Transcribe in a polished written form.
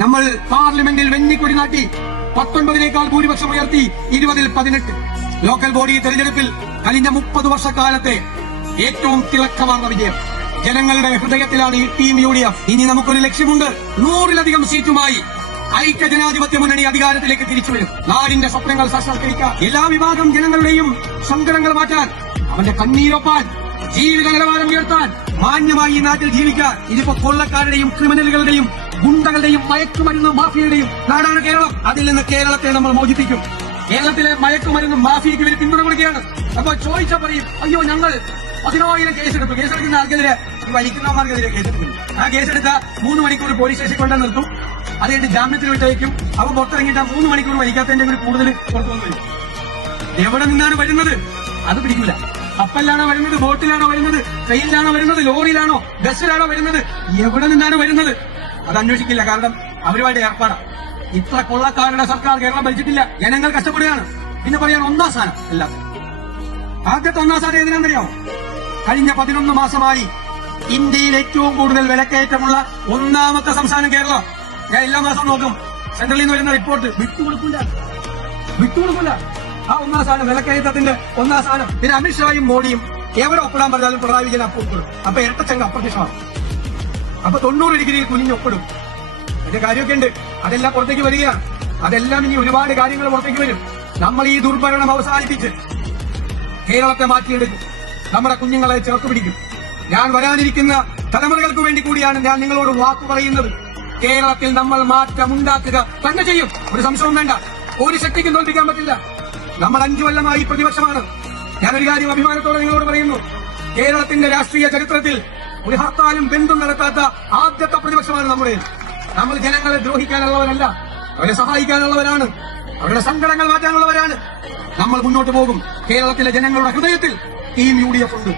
നമ്മൾ പാർലമെന്റിൽ വെന്നിക്കൊടി നാട്ടി 19 ഭൂരിപക്ഷം ഉയർത്തി 20-18. ലോക്കൽ ബോഡി തെരഞ്ഞെടുപ്പിൽ കഴിഞ്ഞ 30 വർഷക്കാലത്തെ ഏറ്റവും തിളക്കമാർന്ന വിജയം. ജനങ്ങളുടെ ഹൃദയത്തിലാണ് ഈ ടീം UDF. ഇനി നമുക്കൊരു ലക്ഷ്യമുണ്ട്. 100-ലധികം സീറ്റുമായി ഐക്യ ജനാധിപത്യ മുന്നണി അധികാരത്തിലേക്ക് തിരിച്ചുവരും. നാടിന്റെ സ്വപ്നങ്ങൾ സാക്ഷാത്കരിക്കാൻ, എല്ലാ വിഭാഗം ജനങ്ങളുടെയും സങ്കടങ്ങൾ മാറ്റാൻ, അവന്റെ കണ്ണീരൊപ്പാൻ, ജീവിത നിലവാരം ഉയർത്താൻ, മാന്യമായി ഈ നാട്ടിൽ ജീവിക്കാൻ. ഇതിപ്പോ കൊള്ളക്കാരുടെയും ക്രിമിനലുകളുടെയും ഗുണ്ടകളുടെയും മയക്കുമരുന്ന് മാഫിയയുടെയും നാടാണ് കേരളം. അതിൽ നിന്ന് കേരളത്തെ നമ്മൾ മോചിപ്പിക്കും. കേരളത്തിലെ മയക്കുമരുന്ന് മാഫിയയ്ക്ക് ഇവർ പിന്തുണ കൊടുക്കുകയാണ്. അപ്പൊ ചോദിച്ചാൽ പറയും, അയ്യോ ഞങ്ങൾ 10,000 കേസെടുത്തു. കേസെടുക്കുന്ന ആർക്കെതിരെ? വലിക്കുന്നവർക്കെതിരെ കേസെടുക്കുന്നു. ആ കേസെടുത്ത 3 മണിക്കൂർ പോലീസ് സ്റ്റേഷൻ കൊണ്ടു നിർത്തും. അത് കഴിഞ്ഞ് ജാമ്യത്തിൽ വിട്ടയക്കും. അവ പുറത്തിറങ്ങിയിട്ട് 3 മണിക്കൂർ വലിക്കാത്തതിന്റെ കൂടി കൂടുതൽ പുറത്തു വന്നു. എവിടെ നിന്നാണ് വരുന്നത്? അത് പിടിക്കില്ല. കപ്പലിലാണോ വരുന്നത്? ബോട്ടിലാണോ വരുന്നത്? ട്രെയിനിലാണോ വരുന്നത്? ലോറിയിലാണോ? ബസ്സിലാണോ വരുന്നത്? എവിടെ നിന്നാണ് വരുന്നത്? അത് അന്വേഷിക്കില്ല. കാരണം അവരുമായിട്ട് ഏർപ്പാടാണ്. ഇത്ര കൊള്ളക്കാരുടെ സർക്കാർ കേരളം ഭരിച്ചിട്ടില്ല. ജനങ്ങൾ കഷ്ടപ്പെടുകയാണ്. പിന്നെ പറയാൻ 1-ാം സ്ഥാനം. എല്ലാം ആദ്യത്തെ 1-ാം സ്ഥാനം ഏതിനാണെന്നറിയാമോ? കഴിഞ്ഞ 11 മാസമായി ഇന്ത്യയിൽ ഏറ്റവും കൂടുതൽ വിലക്കയറ്റമുള്ള 1-ാമത്തെ സംസ്ഥാനം കേരളം. ഞാൻ എല്ലാ മാസവും നോക്കും. സെൻട്രലിൽ നിന്ന് വരുന്ന റിപ്പോർട്ട് വിട്ടുകൊടുക്കില്ല. ആ 1-ാം സ്ഥാനം, വിലക്കയറ്റത്തിന്റെ 1-ാം സ്ഥാനം. പിന്നെ അമിത്ഷായും മോഡിയും എവിടെ ഒപ്പിടാൻ പറഞ്ഞാലും പിണറായി വിജയൻ അപ്പോൾ ഒപ്പിടും. അപ്പൊ ഇരട്ടച്ചങ്ക അപ്രത്യക്ഷമാണ്. അപ്പൊ 90 ഡിഗ്രിയിൽ കുനിഞ്ഞ് ഒപ്പിടും. അതിന്റെ കാര്യമൊക്കെ ഉണ്ട്. അതെല്ലാം പുറത്തേക്ക് വരികയാണ്. അതെല്ലാം ഇനി ഒരുപാട് കാര്യങ്ങൾ പുറത്തേക്ക് വരും. നമ്മൾ ഈ ദുർഭരണം അവസാനിപ്പിച്ച് കേരളത്തെ മാറ്റിയെടുക്കും. നമ്മുടെ കുഞ്ഞുങ്ങളെ ചേർത്ത് പിടിക്കും. ഞാൻ വരാനിരിക്കുന്ന തലമുറകൾക്ക് വേണ്ടി കൂടിയാണ് ഞാൻ നിങ്ങളോട് വാക്കു പറയുന്നത്. കേരളത്തിൽ നമ്മൾ മാറ്റമുണ്ടാക്കുക തന്നെ ചെയ്യും. ഒരു സംശയവും വേണ്ട. ഒരു ശക്തിക്കും തോൽപ്പിക്കാൻ പറ്റില്ല. നമ്മൾ 5 കൊല്ലമായി പ്രതിപക്ഷമാണ്. ഞാനൊരു കാര്യം അഭിമാനത്തോടെ നിങ്ങളോട് പറയുന്നു. കേരളത്തിന്റെ രാഷ്ട്രീയ ചരിത്രത്തിൽ ഒരു ഹർത്താലും ബന്ധം നടത്താത്ത ആദ്യത്തെ പ്രതിപക്ഷമാണ് നമ്മുടെ. നമ്മൾ ജനങ്ങളെ ദ്രോഹിക്കാനുള്ളവരല്ല, അവരെ സഹായിക്കാനുള്ളവരാണ്. അവരുടെ സങ്കടങ്ങൾ മാറ്റാനുള്ളവരാണ്. നമ്മൾ മുന്നോട്ട് പോകും. കേരളത്തിലെ ജനങ്ങളുടെ ഹൃദയത്തിൽ ടീം UDF ഉണ്ട്.